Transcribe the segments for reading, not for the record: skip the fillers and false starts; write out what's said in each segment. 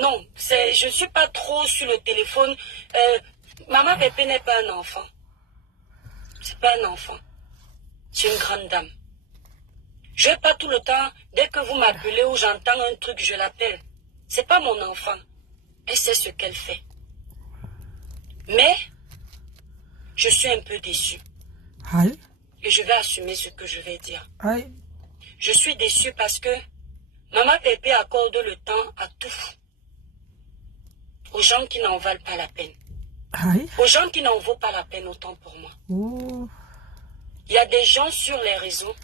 Non, je ne suis pas trop sur le téléphone. Maman Pépé n'est pas un enfant. C'est pas un enfant. C'est une grande dame. Je n'ai pas tout le temps, dès que vous m'appelez ou j'entends un truc, je l'appelle. C'est pas mon enfant. Elle sait ce qu'elle fait. Mais, je suis un peu déçue. Aïe. Et je vais assumer ce que je vais dire. Aïe. Je suis déçue parce que Maman Pépé accorde le temps à tout. Aux gens qui n'en valent pas la peine. Aïe. Aux gens qui n'en vaut pas la peine autant pour moi. Oh. Il y a des gens sur les réseaux,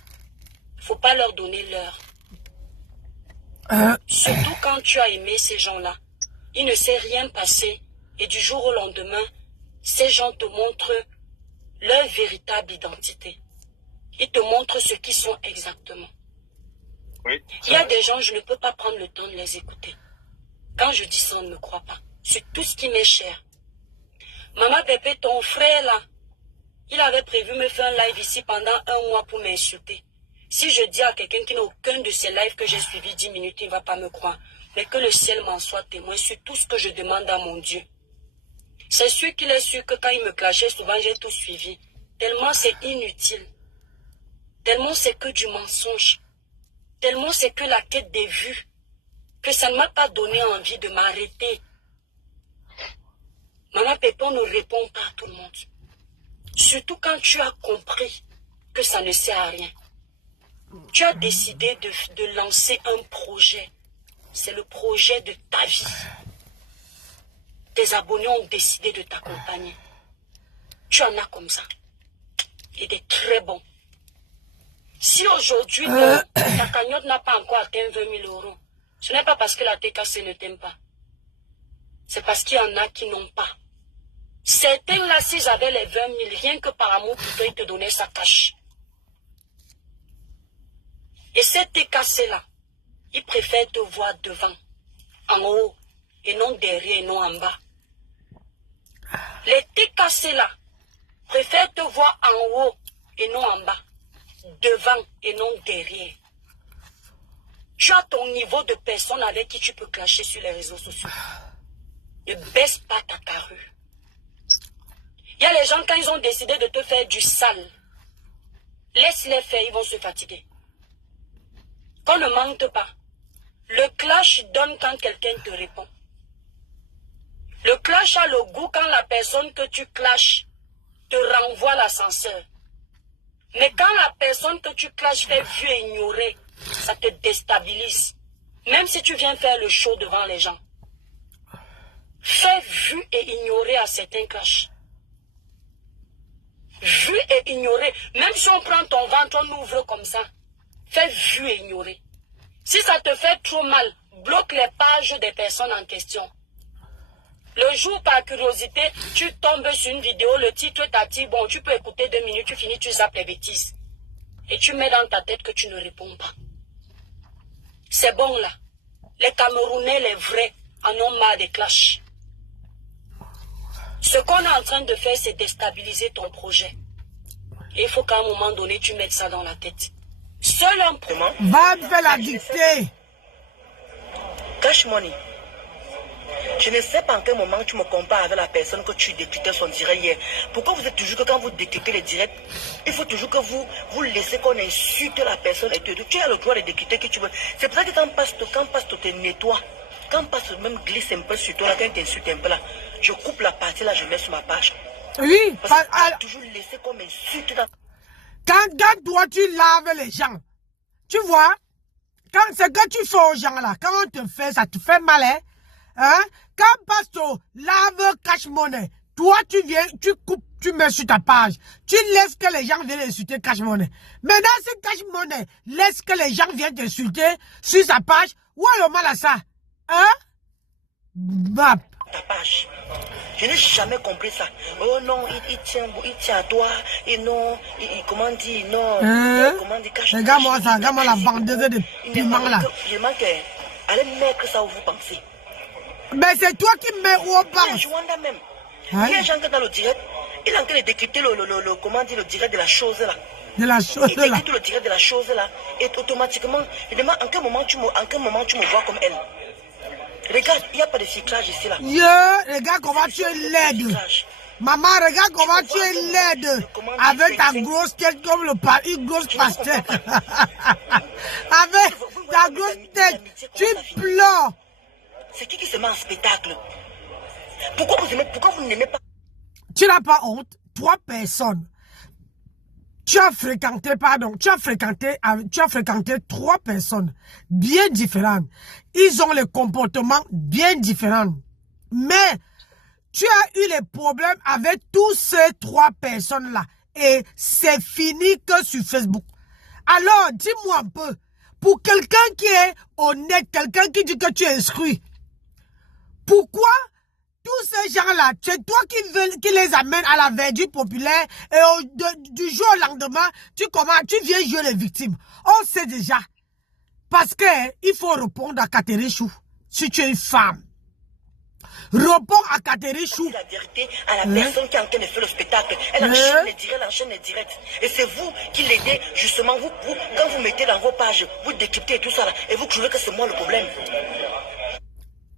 il ne faut pas leur donner l'heure. Surtout quand tu as aimé ces gens-là. Il ne s'est rien passé et du jour au lendemain, ces gens te montrent leur véritable identité. Ils te montrent ce qu'ils sont exactement. Oui, Il y a des gens, je ne peux pas prendre le temps de les écouter. Quand je dis ça, on ne me croit pas. C'est tout ce qui m'est cher. Maman Pépé, ton frère là, il avait prévu me faire un live ici pendant 1 mois pour m'insulter. Si je dis à quelqu'un qui n'a aucun de ces lives que j'ai suivi 10 minutes, il ne va pas me croire. Mais que le ciel m'en soit témoin sur tout ce que je demande à mon Dieu. C'est sûr qu'il est sûr que quand il me clashait, souvent j'ai tout suivi. Tellement c'est inutile. Tellement c'est que du mensonge. Tellement c'est que la quête des vues. Que ça ne m'a pas donné envie de m'arrêter. Maman Pépé, on ne répond pas à tout le monde. Surtout quand tu as compris que ça ne sert à rien. Tu as décidé de lancer un projet. C'est le projet de ta vie. Tes abonnés ont décidé de t'accompagner. Tu en as comme ça. Et des très bons. Si aujourd'hui, ta cagnotte n'a pas encore atteint 20 000 €, ce n'est pas parce que la TKC ne t'aime pas. C'est parce qu'il y en a qui n'ont pas. Certains là, s'ils avaient les 20 000, rien que par amour pour toi, ils te donnaient sa cash. Et ces TKC là, ils préfèrent te voir devant, en haut, et non derrière, et non en bas. Les TKC là, préfèrent te voir en haut, et non en bas. Devant, et non derrière. Tu as ton niveau de personne avec qui tu peux clasher sur les réseaux sociaux. Ne baisse pas ta carrure. Il y a les gens, quand ils ont décidé de te faire du sale, laisse-les faire, ils vont se fatiguer. Qu'on ne mente pas. Le clash donne quand quelqu'un te répond. Le clash a le goût quand la personne que tu clashes te renvoie l'ascenseur. Mais quand la personne que tu clashes fait vu et ignorer, ça te déstabilise. Même si tu viens faire le show devant les gens. Fais vu et ignorer à certains clashs. Vu et ignorer. Même si on prend ton ventre, on ouvre comme ça. Fais vu et ignorer. Si ça te fait trop mal, bloque les pages des personnes en question. Le jour, par curiosité, tu tombes sur une vidéo, le titre t'attire, bon, tu peux écouter 2 minutes, tu finis, tu zappes les bêtises. Et tu mets dans ta tête que tu ne réponds pas. C'est bon là. Les Camerounais, les vrais, en ont marre des clashs. Ce qu'on est en train de faire, c'est déstabiliser ton projet. Et il faut qu'à un moment donné, tu mettes ça dans la tête. Seul un moment. Va faire la dictée. Cash money. Je ne sais pas en quel moment tu me compares avec la personne que tu décryptais son direct hier. Pourquoi vous êtes toujours que quand vous décryptez les directs, il faut toujours que vous laissez qu'on insulte la personne et tu as le droit de décrypter qui tu veux. C'est pour ça que quand passe te nettoie, quand passe même glisse un peu sur toi, là, quand t'insulte un peu là, je coupe la partie là, je mets sur ma page. Oui, parce que tu as toujours laissé qu'on m'insulte dans... Quand toi tu laves les gens, tu vois, quand ce que tu fais aux gens là, quand on te fait, ça te fait mal, hein? Hein? Quand Pasto lave cash money, toi tu viens, tu coupes, tu mets sur ta page, tu laisses que les gens viennent insulter cash money. Maintenant, si cash money laisse que les gens viennent t'insulter sur sa page, où est le mal à ça? Hein? Bap. Ta page. Je n'ai jamais compris ça. Oh non, il tient à toi. Et non, comment dire, non. Comment dire, cache. Regarde-moi ça, regarde-moi la vendeuse de piment là. Je manque, allez mettre ça où vous pensez. Mais c'est toi qui mets où on pense. Je vois même. Il y a des gens qui dans le direct, il est en train de décrypter comment dire, le direct de la chose là. De la chose il là. Il décrypte le direct de la chose là. Et automatiquement, il demande en quel moment tu me vois comme elle. Regarde, il n'y a pas de cyclage ici là. Regarde comment tu es laide. Maman, regarde comment tu es laide. Avec ta grosse tête comme une grosse pastèque. Avec ta grosse tête, tu pleures. C'est qui se met en spectacle? Pourquoi vous n'aimez pas? Tu n'as pas honte? 3 personnes. Tu as fréquenté 3 personnes bien différentes. Ils ont les comportements bien différents. Mais tu as eu les problèmes avec tous ces 3 personnes-là. Et c'est fini que sur Facebook. Alors, dis-moi un peu, pour quelqu'un qui est honnête, quelqu'un qui dit que tu es instruit, pourquoi tous ces gens-là, c'est toi qui les amènes à la verdure populaire et du jour au lendemain, tu viens jouer les victimes. On sait déjà. Parce que il faut répondre à Catherine Chou si tu es une femme. Réponds à Catherine Chou. La vérité à la personne qui est en train de faire le spectacle. Elle enchaîne les directs, elle enchaîne les directs. Et c'est vous qui l'aidez, justement, vous, quand vous mettez dans vos pages, vous décryptez et tout ça là, et vous trouvez que c'est moi le problème.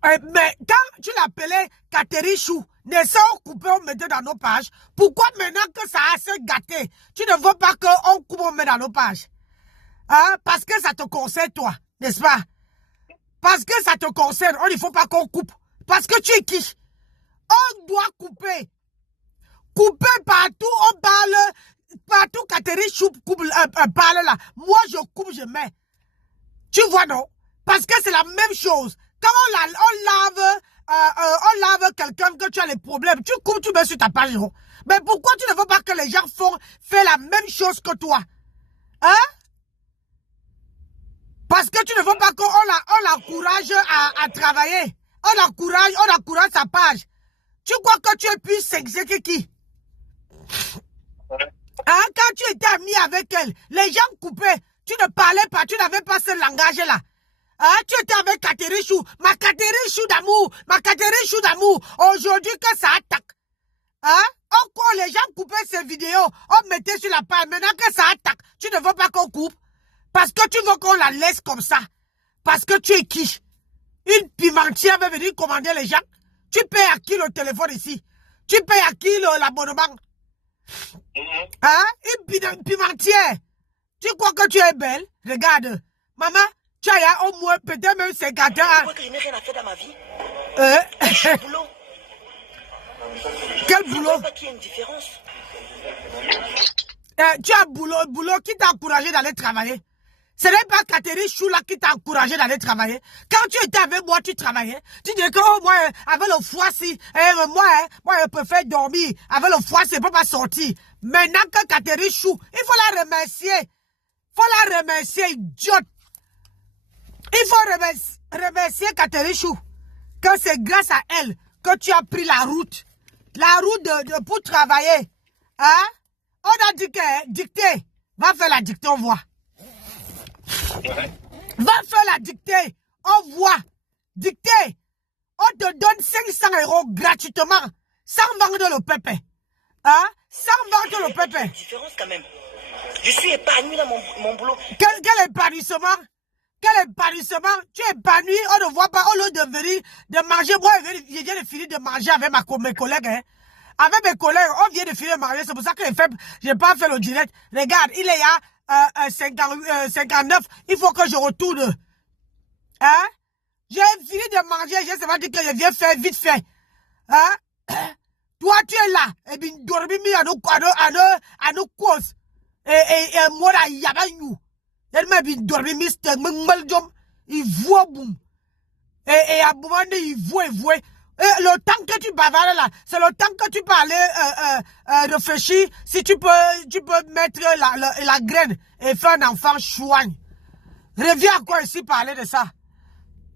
Mais quand tu l'appelais Catherine Chou, ne sont coupés, on mettait dans nos pages. Pourquoi maintenant que ça a assez gâté, tu ne veux pas qu'on coupe, on met dans nos pages? Hein? Parce que ça te concerne, toi, n'est-ce pas? Parce que ça te concerne, il ne faut pas qu'on coupe. Parce que tu es qui? On doit couper. Couper partout, on parle, partout Catherine Chou parle là. Moi, je coupe, je mets. Tu vois, non? Parce que c'est la même chose. Quand on lave quelqu'un que tu as les problèmes, tu coupes, tu mets sur ta page. Mais pourquoi tu ne veux pas que les gens fassent la même chose que toi? Hein? Parce que tu ne veux pas qu'on l'encourage à travailler. On encourage sa page. Tu crois que tu es plus sexy que qui? Hein? Quand tu étais ami avec elle, les gens coupaient. Tu ne parlais pas, tu n'avais pas ce langage-là. Hein? Tu étais avec Catherine Chou, ma Catherine Chou d'amour, aujourd'hui que ça attaque. Hein? Encore les gens coupaient ces vidéos, on mettait sur la page, maintenant que ça attaque, tu ne veux pas qu'on coupe? Parce que tu veux qu'on la laisse comme ça. Parce que tu es qui? Une pimentière va venir commander les gens? Tu payes à qui le téléphone ici? Tu payes à qui l'abonnement? Hein? Une pimentière. Tu crois que tu es belle? Regarde, maman. Tu as au moins peut-être même 50 ans. Tu crois que je n'ai rien à faire dans ma vie? Boulot. Quel boulot? Pas qu'il y a une différence. Tu as boulot qui t'a encouragé d'aller travailler. Ce n'est pas Catherine Chou là qui t'a encouragé d'aller travailler. Quand tu étais avec moi, tu travaillais. Tu disais que moi, avec le foie-ci, moi, je préfère dormir. Avec le foie, je ne peux pas sortir. Maintenant que Catherine Chou, il faut la remercier. Il faut la remercier, idiote. Il faut remercier Catherine Chou, que c'est grâce à elle que tu as pris la route pour travailler. Hein? On a dit que dictée, va faire la dictée, on voit. Va faire la dictée, on voit. Dictée, on te donne 500 € gratuitement, sans vendre le pépé. Hein? Sans vendre le pépé. Différence quand même. Je suis épanoui dans mon boulot. Quel épanouissement? Quel épanouissement? Tu es épanoui, on ne voit pas, au lieu de venir, de manger. Moi, je viens de finir de manger avec mes collègues. Hein. Avec mes collègues, on vient de finir de manger. C'est pour ça que je n'ai pas fait le direct. Regarde, il est à 59. Il faut que je retourne. Hein? J'ai fini de manger. Je ne sais pas dire que je viens faire vite fait. Hein? Toi, tu es là. Et bien, dormir à nos courses. Et moi, là, il y a pas nous. Elle m'a dit dormir, il voit boum. Et à un moment donné, il voit. Et le temps que tu bavardes là, c'est le temps que tu peux aller réfléchir si tu peux mettre la graine et faire un enfant chouigne. Reviens à quoi ici parler de ça.